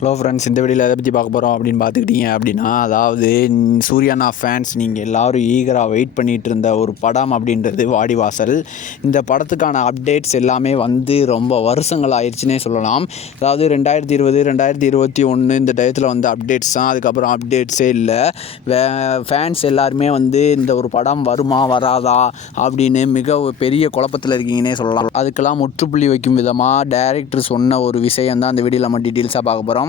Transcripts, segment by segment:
Hello friends இந்த வீடியோவில் எதை பற்றி பார்க்க போகிறோம் அப்படின்னு பார்த்துக்கிட்டீங்க அப்படின்னா அதாவது சூர்யானா ஃபேன்ஸ் நீங்கள் எல்லோரும் ஈகராக வெயிட் பண்ணிகிட்டு இருந்த ஒரு படம் அப்படின்றது வாடிவாசல். இந்த படத்துக்கான அப்டேட்ஸ் எல்லாமே வந்து ரொம்ப வருஷங்கள் ஆயிடுச்சுன்னே சொல்லலாம். அதாவது ரெண்டாயிரத்தி இருபது ரெண்டாயிரத்தி இருபத்தி ஒன்று இந்த டயத்தில் வந்து அப்டேட்ஸ் தான். அதுக்கப்புறம் அப்டேட்ஸே இல்லை. வே ஃபேன்ஸ் எல்லாருமே வந்து இந்த ஒரு படம் வருமா வராதா அப்படின்னு மிக பெரிய குழப்பத்தில் இருக்கீங்கன்னே சொல்லலாம். அதுக்கெல்லாம் முற்றுப்புள்ளி வைக்கும் விதமாக டேரக்டர் சொன்ன ஒரு விஷயம் தான் இந்த வீடியோவில் நம்ம டீட்டெயில்ஸாக பார்க்க போகிறோம்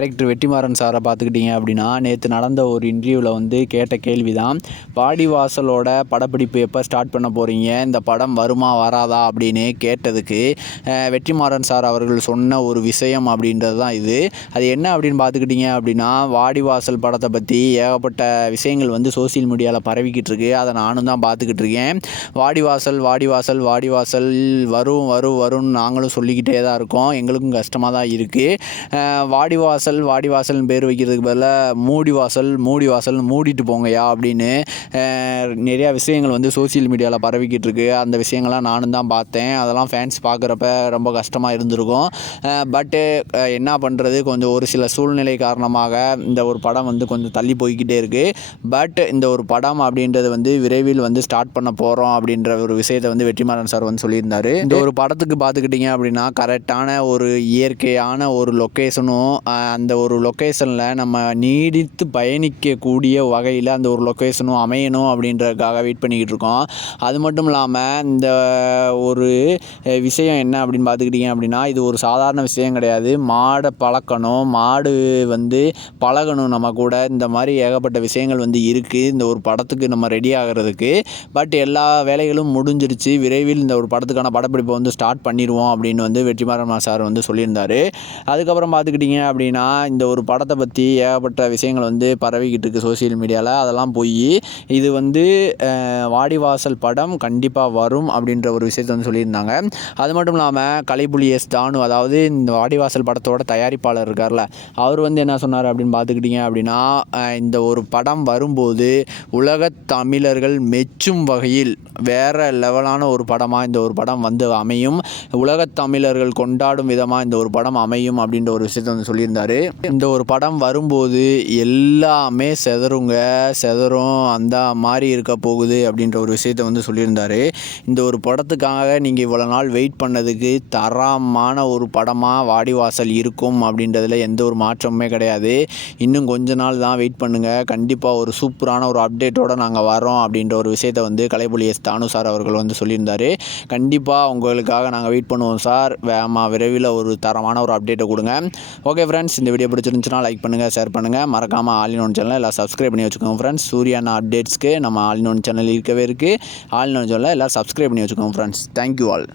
டைரக்டர் வெற்றிமாறன் சாரை பார்த்துக்கிட்டிங்க அப்படின்னா நேற்று நடந்த ஒரு இன்டர்வியூவில் வந்து கேட்ட கேள்வி தான் வாடிவாசலோட படப்பிடிப்பு எப்போ ஸ்டார்ட் பண்ண போகிறீங்க இந்த படம் வருமா வராதா? அப்படின்னு கேட்டதுக்கு வெற்றிமாறன் சார் அவர்கள் சொன்ன ஒரு விஷயம் அப்படின்றது தான் இது. அது என்ன அப்படின்னு பார்த்துக்கிட்டிங்க அப்படின்னா வாடிவாசல் படத்தை பற்றி ஏகப்பட்ட விஷயங்கள் வந்து சோசியல் மீடியாவில் பரவிக்கிட்டு இருக்கு. அதை நானும் தான் பார்த்துக்கிட்டு இருக்கேன். வாடிவாசல் வாடிவாசல் வாடிவாசல் வரும் வரும் வரும்னு நாங்களும் சொல்லிக்கிட்டே தான் இருக்கோம். எங்களுக்கும் கஷ்டமாக தான் இருக்குது வாடிவாசல் வாசல் வாடி வாசல்னு பேர் வைக்கிறதுக்கு பதிலாக மூடி வாசல் மூடி வாசல் மூடிட்டு போங்கயா அப்படின்னு நிறையா விஷயங்கள் வந்து சோசியல் மீடியாவில் பரவிக்கிட்டு இருக்கு. அந்த விஷயங்கள்லாம் நானும் தான் பார்த்தேன். அதெல்லாம் ஃபேன்ஸ் பார்க்குறப்ப ரொம்ப கஷ்டமாக இருந்திருக்கும். பட்டு என்ன பண்ணுறது கொஞ்சம் ஒரு சில சூழ்நிலை காரணமாக இந்த ஒரு படம் வந்து கொஞ்சம் தள்ளி போய்கிட்டே இருக்குது பட் இந்த ஒரு படம் அப்படின்றது வந்து விரைவில் வந்து ஸ்டார்ட் பண்ண போகிறோம் அப்படின்ற ஒரு விஷயத்தை வந்து வெற்றிமாறன் சார் வந்து சொல்லியிருந்தார். இந்த ஒரு படத்துக்கு பார்த்துக்கிட்டிங்க அப்படின்னா கரெக்டான ஒரு இயற்கையான ஒரு லொக்கேஷனும் அந்த ஒரு லொக்கேஷனில் நம்ம நீடித்து பயணிக்கக்கூடிய வகையில் அந்த ஒரு லொக்கேஷனும் அமையணும் அப்படின்றதுக்காக வெயிட் பண்ணிக்கிட்டு இருக்கோம். அது மட்டும் இல்லாமல் இந்த ஒரு விஷயம் என்ன அப்படின்னு பார்த்துக்கிட்டிங்க அப்படின்னா இது ஒரு சாதாரண விஷயம் கிடையாது. மாடை பழக்கணும். மாடு வந்து பழகணும் நம்ம கூட. இந்த மாதிரி ஏகப்பட்ட விஷயங்கள் வந்து இருக்குது இந்த ஒரு படத்துக்கு நம்ம ரெடி ஆகிறதுக்கு. பட் எல்லா வேலைகளும் முடிஞ்சிருச்சு. விரைவில் இந்த ஒரு படத்துக்கான படப்பிடிப்பை வந்து ஸ்டார்ட் பண்ணிடுவோம் அப்படின்னு வந்து வெற்றிமாறன் சார் வந்து சொல்லியிருந்தார். அதுக்கப்புறம் பார்த்துக்கிட்டிங்க அப்படின்னா இந்த ஒரு படத்தை பற்றி ஏகப்பட்ட விஷயங்கள் வந்து பரவிக்கிட்டு இருக்குது சோசியல் மீடியாவில் அதெல்லாம் போய் இது வந்து வாடிவாசல் படம் கண்டிப்பாக வரும் அப்படின்ற ஒரு விஷயத்தை வந்து சொல்லியிருந்தாங்க. அது மட்டும் இல்லாமல் கலைபுலி எஸ் தானு அதாவது இந்த வாடிவாசல் படத்தோட தயாரிப்பாளர் இருக்கார்ல அவர் வந்து என்ன சொன்னார் அப்படின்னு பார்த்துக்கிட்டிங்க அப்படின்னா இந்த ஒரு படம் வரும்போது உலக தமிழர்கள் மெச்சும் வகையில் வேறு லெவலான ஒரு படமாக இந்த ஒரு படம் வந்து அமையும். உலகத் தமிழர்கள் கொண்டாடும் விதமாக இந்த ஒரு படம் அமையும் அப்படின்ற ஒரு விஷயத்தை வந்து சொல்லியிருந்தார். இந்த ஒரு படம் வரும்போது எல்லாமே செதறுங்க செதறும் அந்த மாதிரி இருக்க போகுது அப்படின்ற ஒரு விஷயத்த வந்து சொல்லியிருந்தார். இந்த ஒரு படத்துக்காக நீங்கள் இவ்வளோ நாள் வெயிட் பண்ணதுக்கு தரமான ஒரு படமாக வாடிவாசல் இருக்கும் அப்படின்றதுல எந்த ஒரு மாற்றமுமே கிடையாது. இன்னும் கொஞ்ச நாள் தான் வெயிட் பண்ணுங்கள் கண்டிப்பாக ஒரு சூப்பரான ஒரு அப்டேட்டோடு நாங்கள் வரோம் அப்படின்ற ஒரு விஷயத்தை வந்து கலைபொலி எஸ் தானு சார் அவர்கள் வந்து சொல்லியிருந்தார். கண்டிப்பாக உங்களுக்காக நாங்கள் வெயிட் பண்ணுவோம் சார். வேமா விரைவில் ஒரு தரமான ஒரு அப்டேட்டை கொடுங்க. ஓகே ஃப்ரெண்ட்ஸ் இந்த வீடியோ பிடிச்சிருந்துச்சுன்னா லைக் பண்ணுங்கள் ஷேர் பண்ணுங்கள் மறக்காமல் ஆல் ஒன் சேனல் எல்லாம் சப்ஸ்கிரைப் பண்ணி வச்சுக்கோங்க ஃப்ரெண்ட்ஸ் சூரியான அப்டேட்ஸ்க்கு நம்ம ஆல் ஒன் சேனல் இருக்கவே இருக்குது ஆல் ஒன் சேனலில் எல்லாம் சப்ஸ்கிரைப் பண்ணி வச்சுக்கோங்க ஃப்ரெண்ட்ஸ் தேங்க்யூ ஆல்